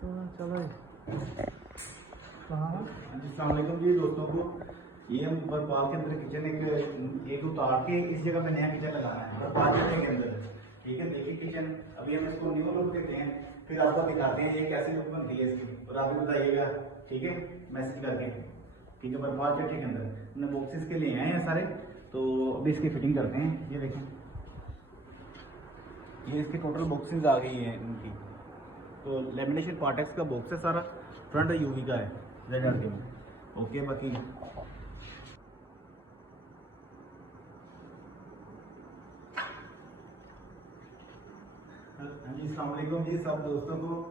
चलो कहाँ अस्सलाम वालेकुम जी दोस्तों को। ये हम बरपाल के अंदर किचन एक उतार के इस जगह पे नया किचन लगाना है बरपाल के अंदर। ठीक है, देखिए किचन अभी हम इसको न्यू लुक देते हैं, फिर आपको दिखाते हैं ये कैसे लुक बनती है इसकी, और आप भी बताइएगा। ठीक है, मैसेज करके। ठीक है, बरपाल चट्टी के अंदर हमने बॉक्सेस के लिए आए हैं सारे, तो अभी इसकी फिटिंग करते हैं। ये देखें, ये इसके टोटल बॉक्सेस आ गई हैं इनकी। तो लेमिनेशन पार्टेक्स का बॉक्स है सारा, फ्रंट यूवी का है ZRD में। ओके, बाकी हाँ जी, अस्सलाम वालेकुम जी सब दोस्तों को।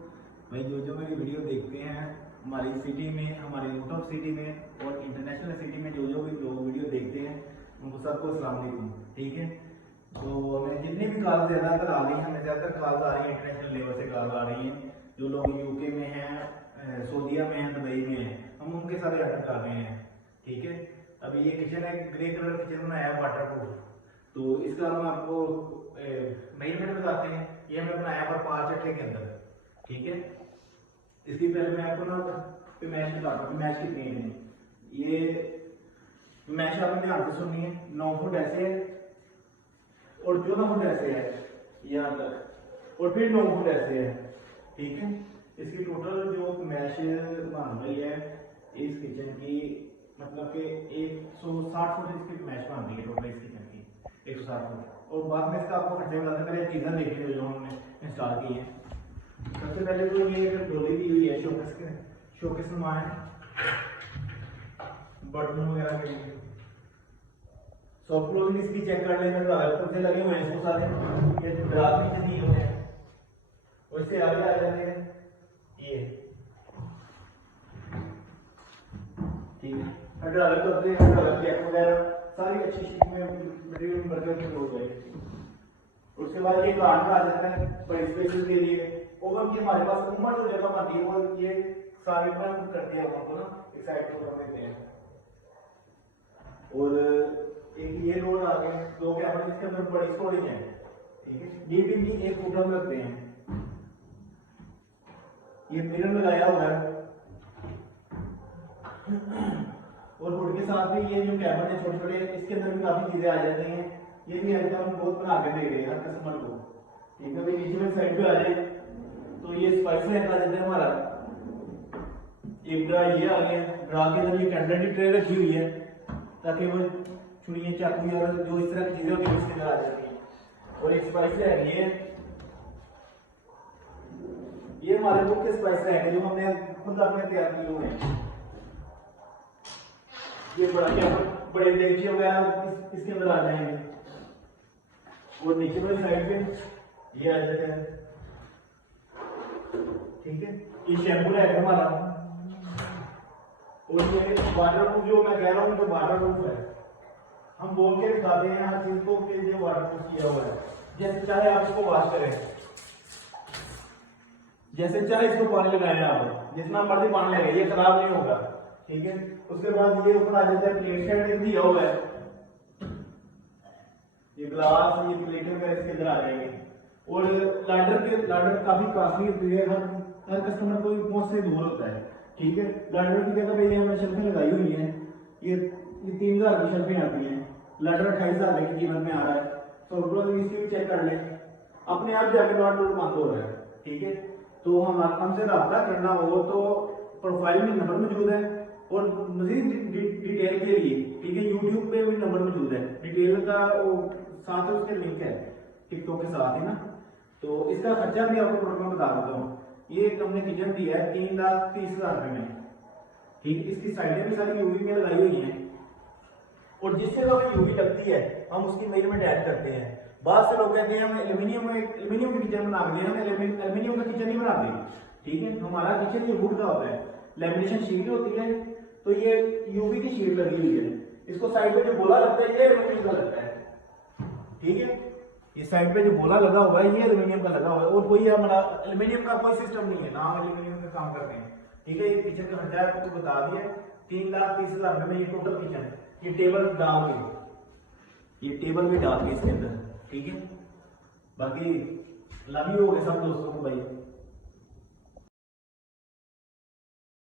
भाई जो मेरी वीडियो देखते हैं हमारी सिटी में, हमारी आउट ऑफ सिटी में और इंटरनेशनल सिटी में, जो भी लोग वीडियो देखते हैं उनको सबको अस्सलाम वालेकुम। ठीक है, तो हमें जितनी भी कॉल ज़्यादातर आ रही हैं, हमें ज़्यादातर कॉल आ रही है इंटरनेशनल लेवल से कॉल आ रही हैं। जो लोग UK में हैं, सऊदीया में हैं, दुबई में हैं, हम उनके साथ ऑर्डर कर रहे हैं। ठीक है, अभी ये किचन है, ग्रे कलर किचन बनाया है वाटरप्रूफ। तो इसका हम आपको मेजरमेंट बताते हैं। ये हमने बनाया बरपाल चट्टी के अंदर। ठीक है, इसकी पहले मैं आपको ना मैश बताता हूँ, मैश कितनी है। ये मैश आपने ध्यान से सुननी है। 9 फुट ऐसे है और 14 फुट ऐसे है यहाँ तक, और फिर 9 फुट ऐसे है। ठीक है, इसकी टोटल जो मैश बन रही है इस किचन की, मतलब कि 160 फुट इसकी मैश बन रही है टोटल इस किचन की, 160 फुट। और बाद में इसका आपको खर्चे बताते हैं, मेरे चीज़ें देख लीजिए जो हमने इंस्टॉल की है। सबसे पहले तो ये डोली दी हुई है शोकेस में है, बटन वगैरह के लिए। सॉफ्ट क्लोजिंग इसकी चेक कर लेंगे तो अलग से लगे हुए हैं इसको सारे, ये ग्राफ नीचे दिए हुए हैं। और इससे आगे आ जाते हैं ये। ठीक है, अगर अलग करते हैं तो अलग चेक वगैरह सारी अच्छी शीट में मटेरियल बर्गर हो जाएगी। उसके बाद ये कार्ड में आ जाता है बड़े स्पेसेस के लिए। ओवन की हमारे पास उम्र जो जगह बनती है वो ये सारे में हम करते हैं, ओवन को ना एक साइड को कर देते हैं। और एक ये लोड आ गए 2 कैमरे, इसके अंदर बड़ी स्टोरेज है। ठीक है, ये भी नहीं 1 फुट हम रखते हैं। ये मिरर लगाया हुआ है, और हुड के साथ भी ये जो कैबिनेट है छोटे छोटे, इसके अंदर भी काफी चीजें आ जाती हैं। ये भी आइटम हम बहुत बना के दे रहे हैं हर कस्टमर को। ठीक है, नीचे में साइड पे आ जाए तो ये स्पाइस रैक आ जाता है हमारा। एक ड्रा ये आ गया, ड्रा के अंदर ये कैंडल की ट्रे रखी हुई है ताकि वो छुरियां चाकू या जो इस तरह की चीजें होती है इसके अंदर आ जाती है। और एक स्पाइस रैक ये हमारे बुक के स्पाइस रैक है जो हमने खुद अपने तैयार किए हुए हैं। ये बड़े देगचे वगैरह इसके अंदर आ जाएंगे। और नीचे वाली साइड पे ये आ जाते हैं। ठीक है, ये शैम्पू रैक है हमारा। और ये वाटरप्रूफ जो मैं कह रहा हूँ, जो वाटरप्रूफ है, हम बोल के दिखाते हैं हर चीज को कि ये वाटरप्रूफ किया हुआ है। जैसे चाहे आप इसको वॉश करें, जैसे चाहे इसको पानी लगाएं आप, जितना मर्जी पानी लगाए, ये खराब नहीं होगा। ठीक है, उसके बाद ये ऊपर आ जाता है प्लेट सेट दिया हुआ है। ये ग्लास, ये प्लेटें वगैरह इसके अंदर आ जाएंगे। और लाइटर काफी कॉस्टली होती है, हर कस्टमर को पहुंच से दूर होता है। ठीक है, लाइटर की जगह पे ये हमने शेल्फें लगाई हुई हैं। ये 3000 की शेल्फें आती हैं, लाइटर 28,000 की कीमत में आ रहा है। तो इसकी भी चेक कर लें, अपने आप जाके नॉट लोड बंद हो रहा है। ठीक है, तो हमसे रब्ता करना हो तो प्रोफाइल में नंबर मौजूद है, और मजीद डिटेल के लिए ठीक है यूट्यूब पे भी नंबर मौजूद है, डिटेल का वो साथ उसके लिंक है टिकटॉक के साथ ही ना। तो इसका खर्चा भी आपको टोटल मैं बता देता हूँ। ये हमने किचन दिया है 3,30,000 रुपए में। ठीक, इसकी साइडें भी सारी यूवी में लगाई हुई हैं, और जिससे वक्त यूवी लगती है हम उसकी मेजरमेंट ऐड करते हैं। बहुत से लोग कहते हैं हम एल्यूमिनियम की किचन बना दें, हम एल्यूमिनियम का किचन नहीं बनाते। ठीक है, हमारा किचन ये वुड का होता है, लेमिनेशन शीट होती है, तो ये यूवी की शीट लगी हुई है। इसको साइड पे जो गोला लगता है ये एल्यूमिनियम का लगता है। ठीक है, ये साइड पे जो गोला लगा हुआ है ये एल्यूमिनियम का लगा हुआ है, और कोई हमारा एल्यूमिनियम का कोई सिस्टम नहीं है ना, हम एल्यूमिनियम का काम करते हैं। ठीक है, ये किचन का खर्चा आपको बता दिया 3,30,000 रुपए में ये टोटल किचन है। ये टेबल डाल के, ये टेबल भी डाल के इसके अंदर। ठीक है, बाकी लव यू हो गए सब दोस्तों को भाई।